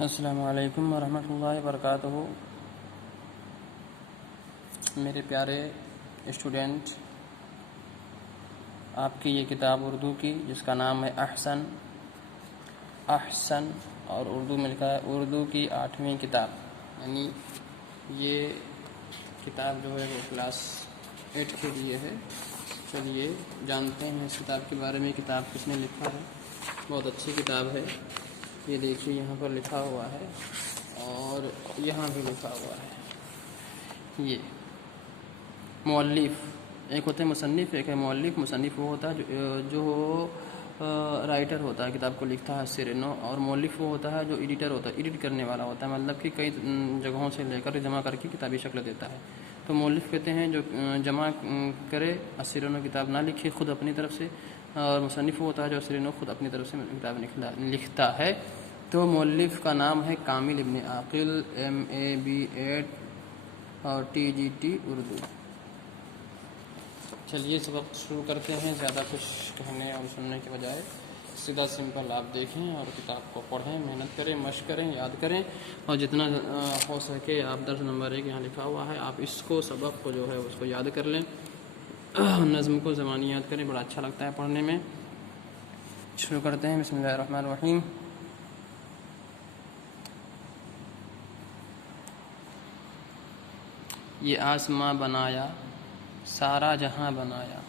السلام علیکم ورحمۃ اللہ وبرکاتہ۔ میرے پیارے اسٹوڈنٹ، آپ کی یہ کتاب اردو کی جس کا نام ہے احسن اور اردو میں لکھا ہے اردو کی 8ویں کتاب، یعنی یہ کتاب جو ہے وہ کلاس 8 کے لیے ہے۔ چلیے جانتے ہیں اس کتاب کے بارے میں، کتاب کس نے لکھا ہے۔ بہت اچھی کتاب ہے، یہ دیکھیے یہاں پر لکھا ہوا ہے اور یہاں بھی لکھا ہوا ہے۔ یہ مؤلف، ایک ہوتے ہیں مصنف، ایک ہے مؤلف۔ مصنف وہ ہوتا ہے جو رائٹر ہوتا ہے، کتاب کو لکھتا ہے سرنو، اور مؤلف وہ ہوتا ہے جو ایڈیٹر ہوتا ہے، ایڈٹ کرنے والا ہوتا ہے، مطلب کہ کئی جگہوں سے لے کر جمع کر کے کتابی شکل دیتا ہے۔ تو مؤلف کہتے ہیں جو جمع کرے، سرنو کتاب نہ لکھے خود اپنی طرف سے، اور مصنف وہ ہوتا ہے جو سرنو خود اپنی طرف سے کتاب لکھتا ہے۔ تو مؤلف کا نام ہے کامل ابن عاقل، MA B.Ed اور TGT اردو۔ چلیے سبق شروع کرتے ہیں، زیادہ کچھ کہنے اور سننے کے بجائے سیدھا سمپل آپ دیکھیں اور کتاب کو پڑھیں، محنت کریں، مشق کریں، یاد کریں، اور جتنا ہو سکے آپ درس نمبر 1 یہاں لکھا ہوا ہے، آپ اس کو سبق کو جو ہے اس کو یاد کر لیں، نظم کو زبانی یاد کریں، بڑا اچھا لگتا ہے پڑھنے میں۔ شروع کرتے ہیں، بسم اللہ الرحمن الرحیم۔ یہ آسماں بنایا، سارا جہاں بنایا،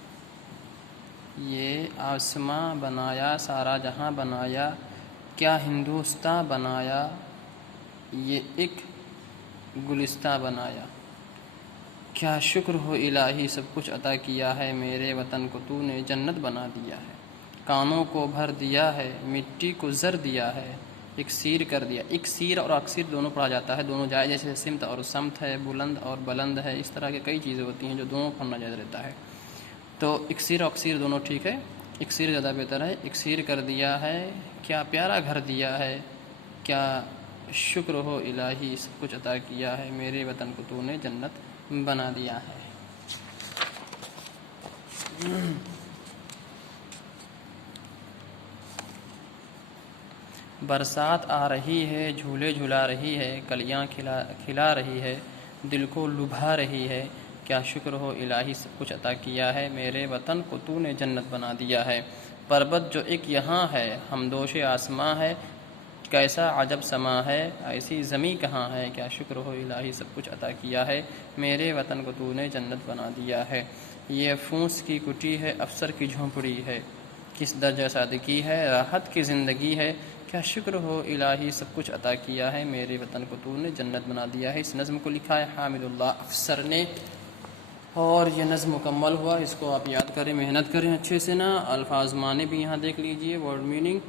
یہ آسماں بنایا، سارا جہاں بنایا، کیا ہندوستاں بنایا، یہ ایک گلستہ بنایا، کیا شکر ہو الہی سب کچھ عطا کیا ہے، میرے وطن کو تو نے جنت بنا دیا ہے، کانوں کو بھر دیا ہے، مٹی کو زر دیا ہے، اکسیر کر دیا۔ اکسیر اور اکسیر دونوں پڑھا جاتا ہے، دونوں جائز، جیسے سمت اور سمت ہے، بلند اور بلند ہے، اس طرح کے کئی چیزیں ہوتی ہیں جو دونوں پڑھنا جائز رہتا ہے۔ تو اکسیر اور اکسیر دونوں ٹھیک ہے، اکسیر زیادہ بہتر ہے۔ اکسیر کر دیا ہے، کیا پیارا گھر دیا ہے، کیا شکر ہو الہی سب کچھ عطا کیا ہے، میرے وطن کو تو نے جنت بنا دیا ہے۔ برسات آ رہی ہے، جھولے جھلا رہی ہے، کلیاں کھلا رہی ہے، دل کو لبھا رہی ہے، کیا شکر ہو الہی سب کچھ عطا کیا ہے، میرے وطن کو تو نے جنت بنا دیا ہے۔ پربت جو ایک یہاں ہے، ہمدوش آسماں ہے، کیسا عجب سما ہے، ایسی زمیں کہاں ہے، کیا شکر ہو الہی سب کچھ عطا کیا ہے، میرے وطن کو تو نے جنت بنا دیا ہے۔ یہ فونس کی کٹی ہے، افسر کی جھونپڑی ہے، کس درجہ سادگی ہے، راحت کی زندگی ہے، کیا شکر ہو الہی سب کچھ عطا کیا ہے، میرے وطن کو تو نے جنت بنا دیا ہے۔ اس نظم کو لکھا ہے حامد اللہ افسر نے، اور یہ نظم مکمل ہوا، اس کو آپ یاد کریں، محنت کریں اچھے سے نا۔ الفاظ معنی بھی یہاں دیکھ لیجئے، ورڈ میننگ۔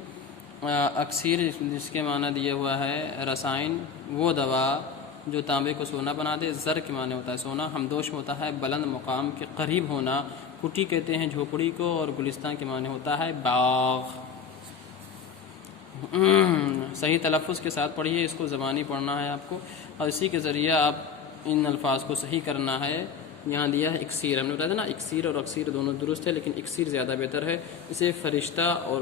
اکسیر جس کے معنی دیا ہوا ہے رسائن، وہ دوا جو تانبے کو سونا بنا دے۔ زر کے معنی ہوتا ہے سونا۔ ہمدوش ہوتا ہے بلند مقام کے قریب ہونا۔ کٹی کہتے ہیں جھوپڑی کو، اور گلستان کے معنی ہوتا ہے باغ۔ صحیح تلفظ کے ساتھ پڑھیے، اس کو زبانی پڑھنا ہے آپ کو، اور اسی کے ذریعہ آپ ان الفاظ کو صحیح کرنا ہے۔ یہاں دیا ہے اکسیر، ہم نے بتایا تھا نا، اکسیر اور اکسیر دونوں درست ہے، لیکن اکسیر زیادہ بہتر ہے۔ اسے فرشتہ اور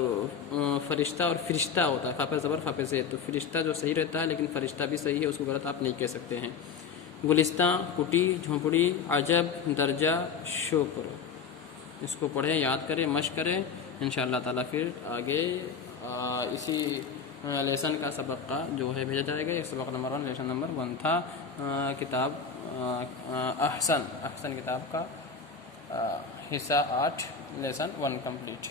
فرشتہ ہوتا ہے، فا زبر فا زید، تو فرشتہ جو صحیح رہتا ہے، لیکن فرشتہ بھی صحیح ہے، اس کو غلط آپ نہیں کہہ سکتے ہیں۔ گلستان، کٹی، جھونپڑی، عجب، درجہ، شکر، اس کو پڑھیں، یاد کریں، مشق کریں، انشاءاللہ تعالیٰ پھر آگے اسی لیسن کا سبق کا جو ہے بھیجا جائے گا۔ یہ سبق نمبر 1، لیسن نمبر 1 تھا، کتاب احسن کتاب کا حصہ 8، لیسن 1 کمپلیٹ۔